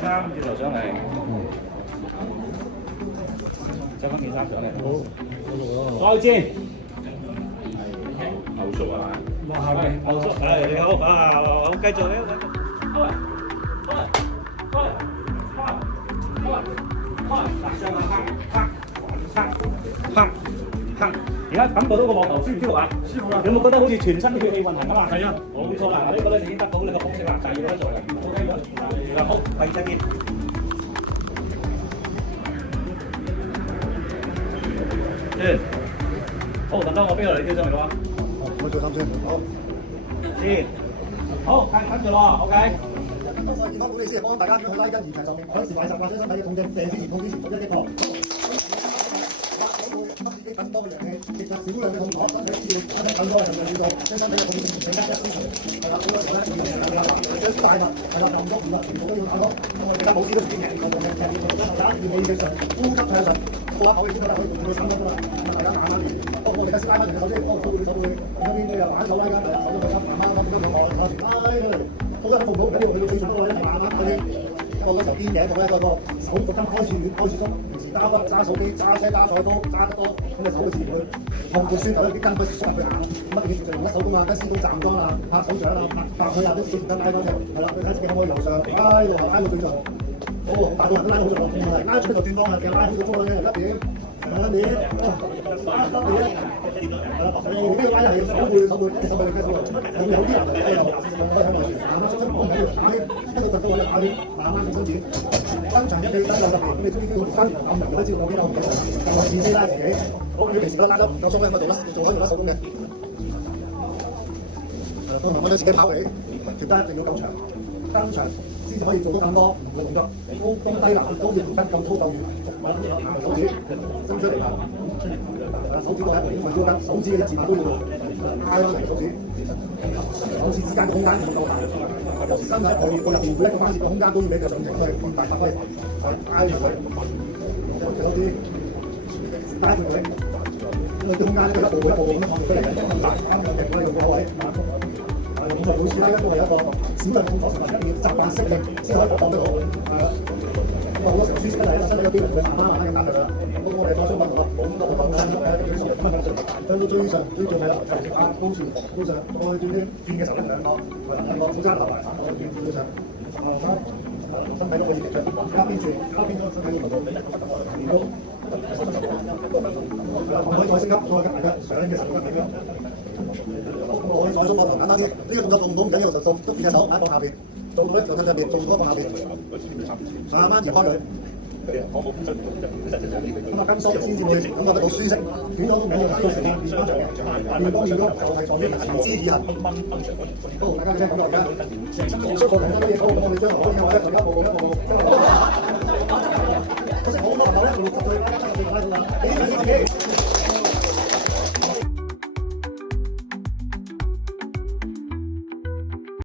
衫轉頭上嚟，着翻件衫上嚟。好，再見。後叔啊！後叔，你好啊，好繼續咧，行，而家感覺到個膊頭舒唔舒服啊？舒服啊！有冇覺得好似全身血氣運行啊嘛？係啊，冇錯啦，呢個咧已經得到你個方式啦，就要咁做嘅。OK 咗，好，第二隻見。好，等等我邊度嚟叫上嚟嘅話，我做3先，好，先，好，跟住咯 ，OK。健康管理師係幫大家好拉筋延長壽命，有時壞習慣將身體嘅痛症射之前痛之前逐一擊破。吸自己更多嘅氧氣，其實少量嘅痛楚，身體自力身體更多嘅能量要到，將身體嘅痛症更加一消除。係啦，好多時咧要有將怪物係啦，咁多唔全部都要打咯。而家冇師都專業，我哋大家要氣向上，呼吸向上，吐下口氣先得啦，可以做到3分鐘啦。大家慢慢練。我哋而家先拉翻條手先，手會，咁邊都有玩手拉筋，手都開心，慢慢慢慢我前拉出嚟。好多人服務緊要，佢要記住嗰個咧，慢慢嗰啲。我嗰時候癲嘅，同咧個手逐根開始軟，開始鬆。平時揸筆、揸手機、揸車、揸菜刀揸得多，咁個手會自然會痛到酸頭，啲筋開始縮入去硬。咁一定要用一手工啊，跟師公站樁啊，拍手掌啊，拍佢啊，都自己條筋拉翻出嚟。係啦，你睇自己可唔可以由上拉到最上。好，大部分都拉到好盡啦，拉出就轉樁啦，其實拉好個樁咧，甩點。係啦，你係啦，你咩拉係手背，有啲人係一路突到我哋下邊，慢慢咁伸展，伸長一臂，伸兩隻臂，咁你終於叫伸咁長都知道我邊度唔記得，我自己拉自己。好，你平時都拉得唔夠鬆咧，我做啦，做開做得手工嘅。都慢慢都自己跑起，條筋一定要夠長，伸長先至可以做到咁多唔同嘅動作。高低難都要條筋夠粗夠軟，手指伸出嚟啦，手指個喺度要腰筋，手指嘅一字馬都要拉翻嚟手指，手指之間嘅空間要夠大。有時身體外面個入邊每一個關節嘅空間都要俾佢上停，去變大發揮，挨住佢，手指挨住佢，咁佢啲空間咧，佢一步一步咁樣創造出嚟嘅，咁大啱嘅，我哋用個位，咁就好似咧，一個係一個小嘅動作，同埋一定要習慣適應先可以講得到，係啦。咁啊好多時候舒適得嚟啦，身體有機會佢慢慢加強啦。咁我哋再相反同冇咁多個動作，去到最上最重係啦，高處再轉嘅時候咧兩個小踭留埋，最上身體都可以直出，一邊轉一邊都身體要做到練到，可以再升級，再加埋嘅上嘅時候嘅點樣？我可以再鬆個頭簡單啲，呢個動作做唔到唔緊要，就捉住隻手擺放下邊，做到咧就向上邊，做唔到放下邊，慢慢移開佢。咁啊，筋疏先至會感覺得到舒適，短咗都唔緊要，呢個時間練翻長，練多練咗就係放啲行之以恆。好，大家聽講落嘅，舒服緊啲嘢，好，咁我哋將來可以話咧，就一步步。嗰隻好咧，一路執佢拉到啦，你呢個自己。